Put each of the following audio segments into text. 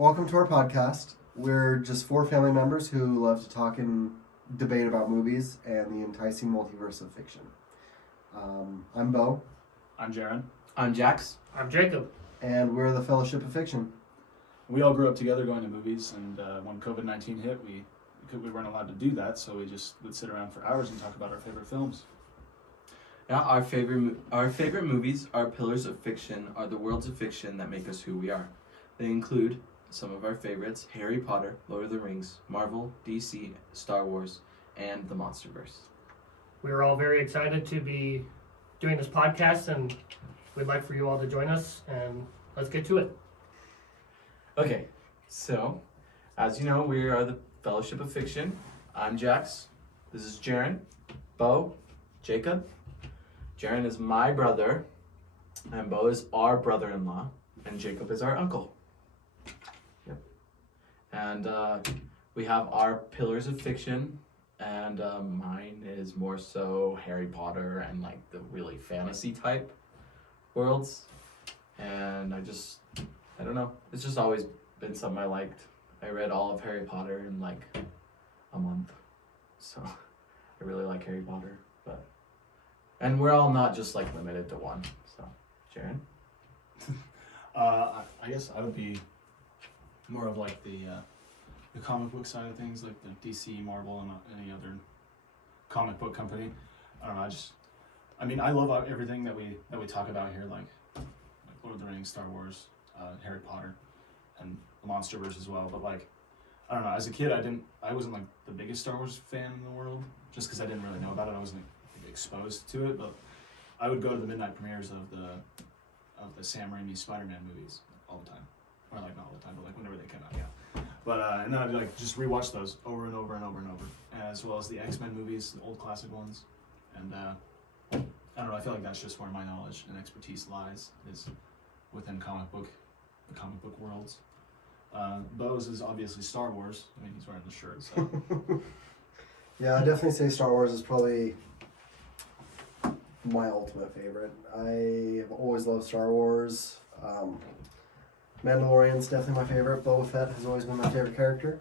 Welcome to our podcast. We're just four family members who love to talk and debate about movies and the enticing multiverse of fiction. I'm Bo. I'm Jaron. I'm Jax. I'm Jacob. And we're the Fellowship of Fiction. We all grew up together going to movies, and when COVID-19 hit, we weren't allowed to do that, so we just would sit around for hours and talk about our favorite films. Yeah, our favorite movies, our pillars of fiction, are the worlds of fiction that make us who we are. They include some of our favorites: Harry Potter, Lord of the Rings, Marvel, DC, Star Wars, and the Monsterverse. We are all very excited to be doing this podcast, and we'd like for you all to join us, and let's get to it. Okay, so, as you know, we are the Fellowship of Fiction. I'm Jax. This is Jaron, Bo, Jacob. Jaron is my brother, and Bo is our brother-in-law, and Jacob is our uncle. Yep. And we have our pillars of fiction, and mine is more so Harry Potter and like the really fantasy type worlds. And I don't know, it's just always been something I liked. I read all of Harry Potter in like a month, so I really like Harry Potter. And we're all not just like limited to one. So, Jaron? I guess I would be more of like the comic book side of things, like the DC, Marvel, and any other comic book company. I don't know. I love everything that we talk about here, like Lord of the Rings, Star Wars, Harry Potter, and the Monsterverse as well. But like, I don't know. As a kid, I wasn't like the biggest Star Wars fan in the world, just because I didn't really know about it. I wasn't exposed to it, but I would go to the midnight premieres of the Sam Raimi Spider-Man movies all the time, or like not all the time, but like whenever they came out, yeah. But and then I'd like just rewatch those over and over and over and over, as well as the X-Men movies, the old classic ones, and I don't know. I feel like that's just where my knowledge and expertise lies, is within the comic book worlds. Bo's is obviously Star Wars. I mean, he's wearing the shirt, so. Yeah, I'd definitely say Star Wars is probably my ultimate favorite. I have always loved Star Wars. Mandalorian's definitely my favorite. Boba Fett has always been my favorite character.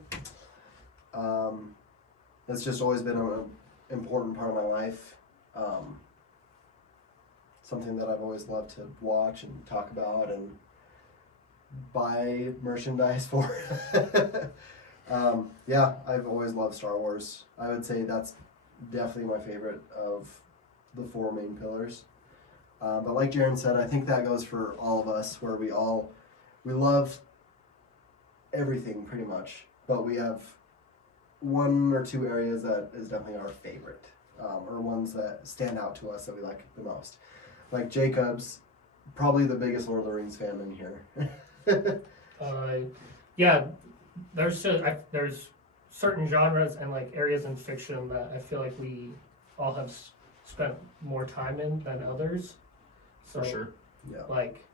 It's just always been an important part of my life. Something that I've always loved to watch and talk about and buy merchandise for. Yeah, I've always loved Star Wars. I would say that's definitely my favorite of the four main pillars. But like Jaron said, I think that goes for all of us, where we love everything pretty much, but we have one or two areas that is definitely our favorite, or ones that stand out to us that we like the most. Like Jacob's probably the biggest Lord of the Rings fan in here. Yeah, there's certain genres and like areas in fiction that I feel like we all have spent more time in than others. So, For sure. Yeah. Like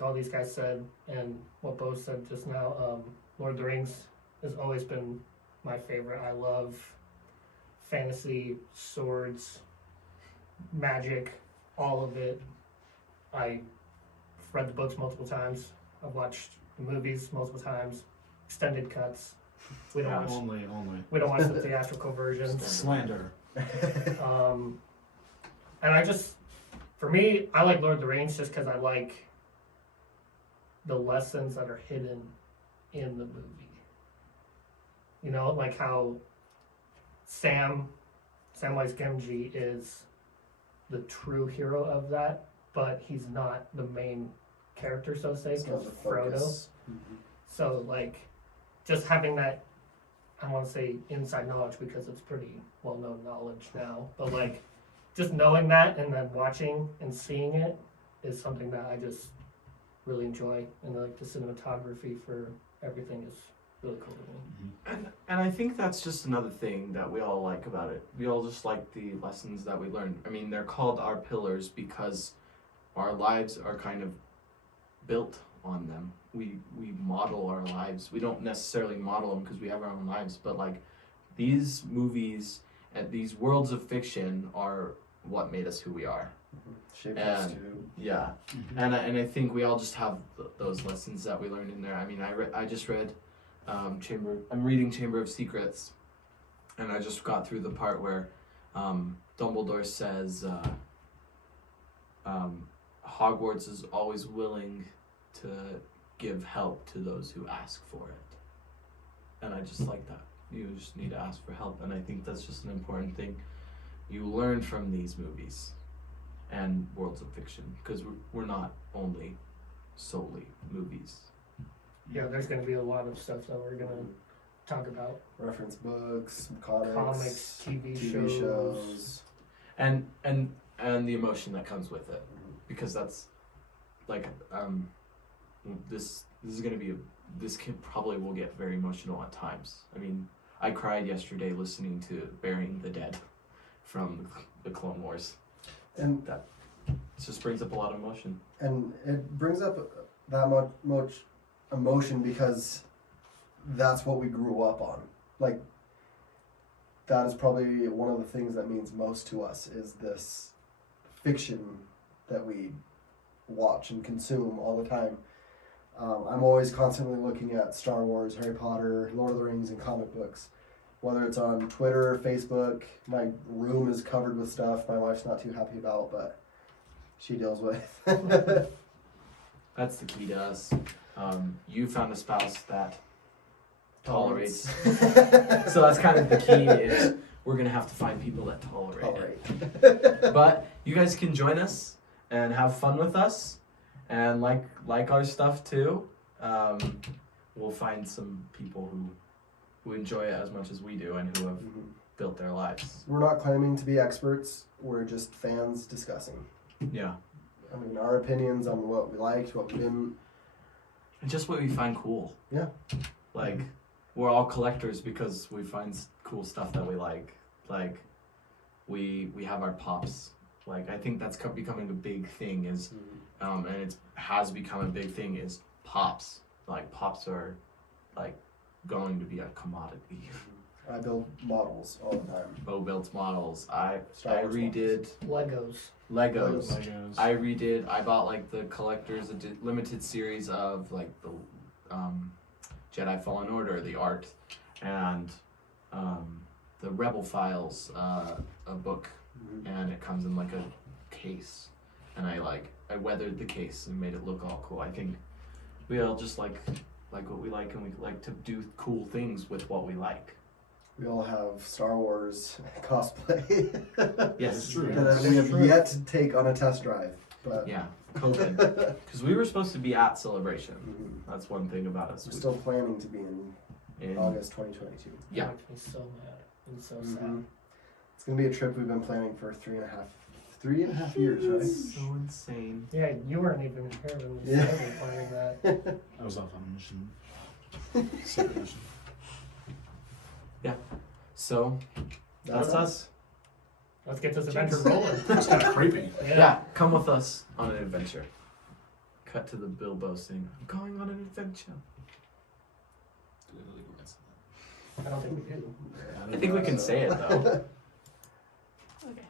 all these guys said, and what Bo said just now, Lord of the Rings has always been my favorite. I love fantasy, swords, magic, all of it. I've read the books multiple times. I've watched the movies multiple times, extended cuts. We don't Only. watch the theatrical versions. Slander. And for me, I like Lord of the Rings just because I like the lessons that are hidden in the movie. You know, like how Samwise Gamgee is the true hero of that, but he's not the main character, so to say, because Frodo. Mm-hmm. So, like, just having that, I don't want to say inside knowledge because it's pretty well-known knowledge now, but like, just knowing that and then watching and seeing it is something that I just really enjoy, and like the cinematography for everything is really cool to me. And I think that's just another thing that we all like about it. We all just like the lessons that we learned. I mean, they're called our pillars because our lives are kind of built on them. We model our lives. We don't necessarily model them because we have our own lives, but like these movies and these worlds of fiction are what made us who we are. Shape And- ups too. Yeah, and I think we all just have those lessons that we learned in there. I mean, I just read I'm reading Chamber of Secrets, and I just got through the part where Dumbledore says Hogwarts is always willing to give help to those who ask for it, and I just like that. You just need to ask for help, and I think that's just an important thing you learn from these movies and worlds of fiction, because we're not only solely movies. Yeah, there's going to be a lot of stuff that we're going to talk about. Reference books, comics, Comics, TV shows. And the emotion that comes with it, because that's like this is gonna be this kid probably will get very emotional at times. I mean, I cried yesterday listening to Burying the Dead from the Clone Wars. And It just brings up a lot of emotion. And it brings up that much emotion because that's what we grew up on. Like, that is probably one of the things that means most to us is this fiction that we watch and consume all the time. I'm always constantly looking at Star Wars, Harry Potter, Lord of the Rings, and comic books. Whether it's on Twitter, Facebook, my room is covered with stuff my wife's not too happy about, but she deals with. That's the key to us. You found a spouse that tolerates. So that's kind of the key is we're going to have to find people that tolerate it. But you guys can join us and have fun with us and like our stuff too. We'll find some people who enjoy it as much as we do and who have built their lives. We're not claiming to be experts. We're just fans discussing. Yeah. I mean, our opinions on what we liked, what we didn't. And just what we find cool. Yeah. Like, we're all collectors because we find cool stuff that we like. Like, we have our pops. Like, I think that's becoming a big thing is, and it has become a big thing is pops. Like, pops are, like, going to be a commodity. I build models all the time. Bo built models. I Star Wars redid Legos. Legos. Legos. I redid. I bought like the collector's limited series of like the Jedi Fallen Order, the art, and the Rebel Files, a book, and it comes in like a case, and I weathered the case and made it look all cool. I think we all just like what we like, and we like to do cool things with what we like. We all have Star Wars cosplay Yes, It's true. that we have yet to take on a test drive. But Yeah, COVID. Because we were supposed to be at Celebration. Mhm. That's one thing about us. We're still planning to be in August 2022. Yeah. That makes me so mad and so Mhm. sad. It's gonna be a trip we've been planning for three and a half years, right? So insane. Yeah, you weren't even here when we Yeah. started planning that. I was off on a mission. Secret mission. So that's us. Let's get this adventure rolling. It's kind of creepy. Yeah. Come with us on an adventure. Cut to the Bilbo saying, "I'm going on an adventure." I don't think we do. I think we can say it though. Okay.